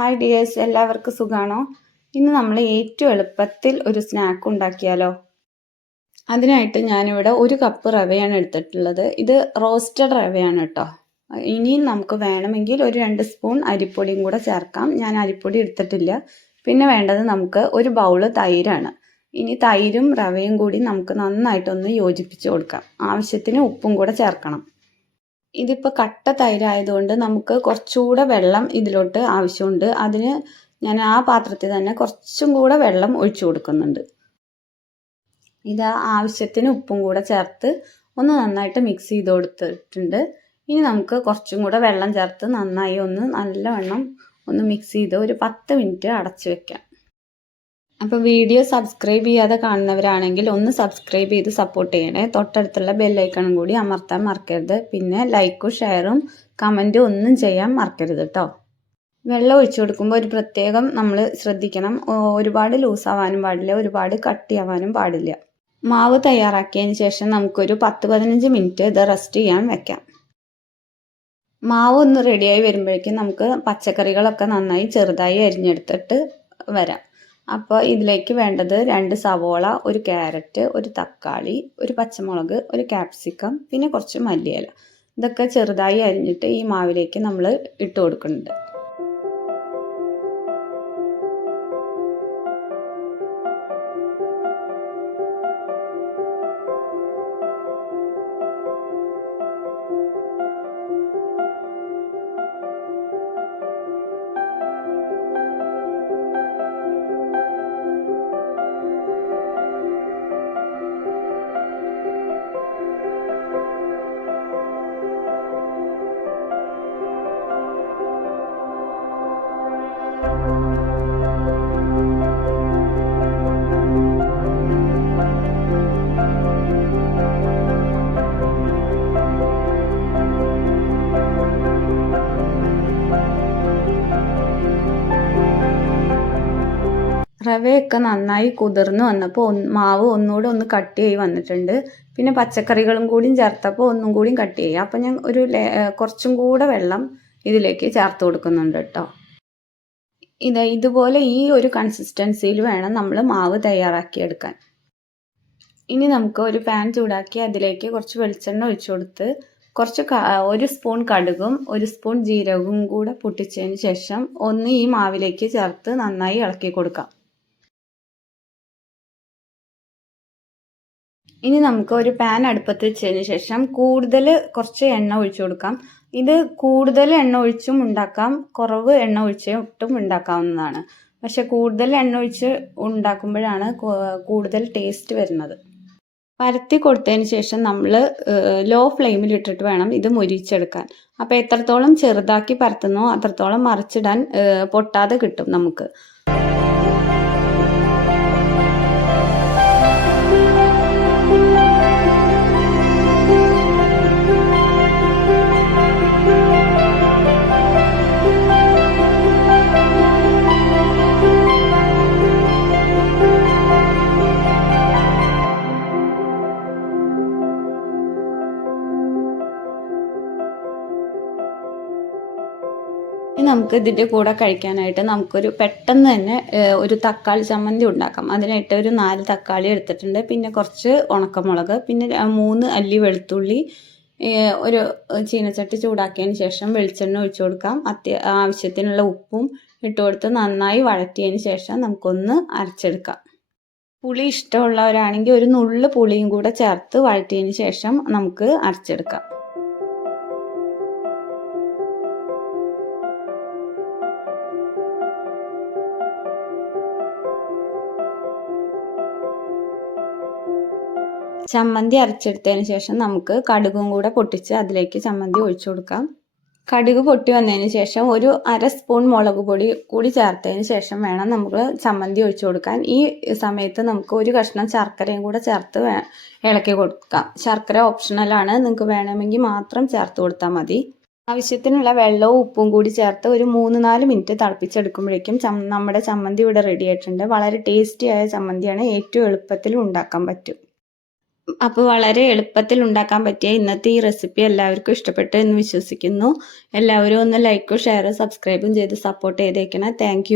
Hi dears എല്ലാവർക്കും സുഖാണോ? ഇന്ന് നമ്മൾ ഏറ്റവും എളുപ്പത്തിൽ ഒരു സ്നാക്ക് ഉണ്ടാക്കിയാലോ? അതിനായിട്ട് ഞാനിവിടെ ഒരു കപ്പ് റവയാണ് എടുത്തിട്ടുള്ളത്. ഇത് റോസ്റ്റഡ് റവയാണ് കേട്ടോ. ഇനിയും നമുക്ക് വേണമെങ്കിൽ ഒരു രണ്ട് സ്പൂൺ അരിപ്പൊടിയും കൂടെ ചേർക്കാം. ഞാൻ അരിപ്പൊടി എടുത്തിട്ടില്ല. പിന്നെ വേണ്ടത് നമുക്ക് ഒരു ബൗൾ തൈരാണ്. ഇനി തൈരും റവയും കൂടി നമുക്ക് നന്നായിട്ടൊന്ന് യോജിപ്പിച്ച് കൊടുക്കാം. ആവശ്യത്തിന് ഉപ്പും കൂടെ ചേർക്കണം. ഇതിപ്പോൾ കട്ട തൈരായതുകൊണ്ട് നമുക്ക് കുറച്ചുകൂടെ വെള്ളം ഇതിലോട്ട് ആവശ്യമുണ്ട്. അതിന് ഞാൻ ആ പാത്രത്തിൽ തന്നെ കുറച്ചും കൂടെ വെള്ളം ഒഴിച്ചു കൊടുക്കുന്നുണ്ട്. ഇത് ആവശ്യത്തിന് ഉപ്പും കൂടെ ചേർത്ത് ഒന്ന് നന്നായിട്ട് മിക്സ് ചെയ്ത് കൊടുത്തിട്ടുണ്ട്. ഇനി നമുക്ക് കുറച്ചും കൂടെ വെള്ളം ചേർത്ത് നന്നായി ഒന്ന് നല്ലവണ്ണം ഒന്ന് മിക്സ് ചെയ്ത് ഒരു പത്ത് മിനിറ്റ് അടച്ചു വെക്കാം. അപ്പോൾ വീഡിയോ സബ്സ്ക്രൈബ് ചെയ്യാതെ കാണുന്നവരാണെങ്കിൽ ഒന്ന് സബ്സ്ക്രൈബ് ചെയ്ത് സപ്പോർട്ട് ചെയ്യണേ. തൊട്ടടുത്തുള്ള ബെല്ലൈക്കണും കൂടി അമർത്താൻ മറക്കരുത്. പിന്നെ ലൈക്കും ഷെയറും കമന്റും ഒന്നും ചെയ്യാൻ മറക്കരുത് കേട്ടോ വെള്ളം ഒഴിച്ചു കൊടുക്കുമ്പോൾ ഒരു പ്രത്യേകം നമ്മൾ ശ്രദ്ധിക്കണം. ഒരുപാട് ലൂസാവാനും പാടില്ല. ഒരുപാട് കട്ടിയാവാനും പാടില്ല. മാവ് തയ്യാറാക്കിയതിന് ശേഷം നമുക്കൊരു പത്ത് പതിനഞ്ച് മിനിറ്റ് ഇത് റെസ്റ്റ് ചെയ്യാൻ വെക്കാം. മാവ് ഒന്ന് റെഡിയായി വരുമ്പോഴേക്കും നമുക്ക് പച്ചക്കറികളൊക്കെ നന്നായി ചെറുതായി അരിഞ്ഞെടുത്തിട്ട് വരാം. അപ്പോൾ ഇതിലേക്ക് വേണ്ടത് രണ്ട് സവോള ഒരു ക്യാരറ്റ് ഒരു തക്കാളി ഒരു പച്ചമുളക് ഒരു ക്യാപ്സിക്കം പിന്നെ കുറച്ച് മല്ലിയില. ഇതൊക്കെ ചെറുതായി അരിഞ്ഞിട്ട് ഈ മാവിലേക്ക് നമ്മൾ ഇട്ട് കൊടുക്കുന്നുണ്ട്. റവയൊക്കെ നന്നായി കുതിർന്ന് വന്നപ്പോൾ മാവ് ഒന്നുകൂടെ ഒന്ന് കട്ടിയായി വന്നിട്ടുണ്ട്. പിന്നെ പച്ചക്കറികളും കൂടിയും ചേർത്തപ്പോൾ ഒന്നും കൂടിയും കട്ട് ചെയ്യുക അപ്പോൾ ഞാൻ ഒരു കുറച്ചും കൂടെ വെള്ളം ഇതിലേക്ക് ചേർത്ത് കൊടുക്കുന്നുണ്ട് കേട്ടോ. ഇത് ഇതുപോലെ ഈ ഒരു കൺസിസ്റ്റൻസിയിൽ വേണം നമ്മൾ മാവ് തയ്യാറാക്കിയെടുക്കാൻ ഇനി നമുക്ക് ഒരു പാൻ ചൂടാക്കി അതിലേക്ക് കുറച്ച് വെളിച്ചെണ്ണ ഒഴിച്ചു കൊടുത്ത് കുറച്ച് ഒരു സ്പൂൺ കടുകും ഒരു സ്പൂൺ ജീരകവും കൂടെ പൊട്ടിച്ചതിന് ശേഷം ഒന്ന് ഈ മാവിലേക്ക് ചേർത്ത് നന്നായി ഇളക്കി കൊടുക്കാം. ഇനി നമുക്ക് ഒരു പാൻ അടുപ്പത്ത് വെച്ചതിന് ശേഷം കൂടുതൽ കുറച്ച് എണ്ണ ഒഴിച്ചു കൊടുക്കാം. ഇത് കൂടുതൽ എണ്ണ ഒഴിച്ചും ഉണ്ടാക്കാം. കുറവ് എണ്ണ ഒഴിച്ചും ഉണ്ടാക്കാവുന്നതാണ്. പക്ഷെ കൂടുതൽ എണ്ണ ഒഴിച്ച് ഉണ്ടാക്കുമ്പോഴാണ് കൂടുതൽ ടേസ്റ്റ് വരുന്നത്. പരത്തി കൊടുത്തതിന് ശേഷം നമ്മൾ ലോ ഫ്ലെയിമിൽ ഇട്ടിട്ട് വേണം ഇത് മുരിച്ചെടുക്കാൻ. അപ്പോൾ എത്രത്തോളം ചെറുതാക്കി പരത്തുന്നോ അത്രത്തോളം മറിച്ചിടാൻ പൊട്ടാതെ കിട്ടും നമുക്ക്. നമുക്ക് ഇതിന്റെ കൂടെ കഴിക്കാനായിട്ട് നമുക്കൊരു പെട്ടെന്ന് തന്നെ ഒരു തക്കാളി ചമ്മന്തി ഉണ്ടാക്കാം. അതിനായിട്ട് ഒരു നാല് തക്കാളി എടുത്തിട്ടുണ്ട്. പിന്നെ കുറച്ച് ഉണക്കമുളക് പിന്നെ മൂന്ന് അല്ലി വെളുത്തുള്ളി ഒരു ചീനച്ചട്ടി ചൂടാക്കിയതിന് ശേഷം വെളിച്ചെണ്ണ ഒഴിച്ചു കൊടുക്കാം. അത്യ ആവശ്യത്തിനുള്ള ഉപ്പും ഇട്ട് കൊടുത്ത് നന്നായി വഴറ്റിയതിന് ശേഷം നമുക്കൊന്ന് അരച്ചെടുക്കാം. പുളി ഇഷ്ടമുള്ളവരാണെങ്കിൽ ഒരു നുള്ളു പുളിയും കൂടെ ചേർത്ത് വഴറ്റിയതിന് ശേഷം നമുക്ക് അരച്ചെടുക്കാം. ചമ്മന്തി അരച്ചെടുത്തതിന് ശേഷം നമുക്ക് കടുകും കൂടെ പൊട്ടിച്ച് അതിലേക്ക് ചമ്മന്തി ഒഴിച്ചു കൊടുക്കാം. കടുക് പൊട്ടി വന്നതിന് ശേഷം ഒരു അര സ്പൂൺ മുളക് പൊടി കൂടി ചേർത്തതിന് ശേഷം വേണം നമുക്ക് ചമ്മന്തി ഒഴിച്ചു കൊടുക്കാൻ. ഈ സമയത്ത് നമുക്ക് ഒരു കഷ്ണം ശർക്കരയും കൂടെ ചേർത്ത് ഇളക്കി കൊടുക്കാം. ശർക്കര ഓപ്ഷണലാണ് നിങ്ങൾക്ക് വേണമെങ്കിൽ മാത്രം ചേർത്ത് കൊടുത്താൽ മതി. ആവശ്യത്തിനുള്ള വെള്ളവും ഉപ്പും കൂടി ചേർത്ത് ഒരു മൂന്ന് നാല് മിനിറ്റ് തിളപ്പിച്ചെടുക്കുമ്പോഴേക്കും നമ്മുടെ ചമ്മന്തി ഇവിടെ റെഡി ആയിട്ടുണ്ട്. വളരെ ടേസ്റ്റിയായ ചമ്മന്തിയാണ്. ഏറ്റവും എളുപ്പത്തിൽ ഉണ്ടാക്കാൻ പറ്റും. അപ്പോൾ വളരെ എളുപ്പത്തിൽ ഉണ്ടാക്കാൻ പറ്റിയ ഇന്നത്തെ ഈ റെസിപ്പി എല്ലാവർക്കും ഇഷ്ടപ്പെട്ടു എന്ന് വിശ്വസിക്കുന്നു. എല്ലാവരും ഒന്ന് ലൈക്കും ഷെയറും സബ്സ്ക്രൈബും ചെയ്ത് സപ്പോർട്ട് ചെയ്തേക്കണം. താങ്ക്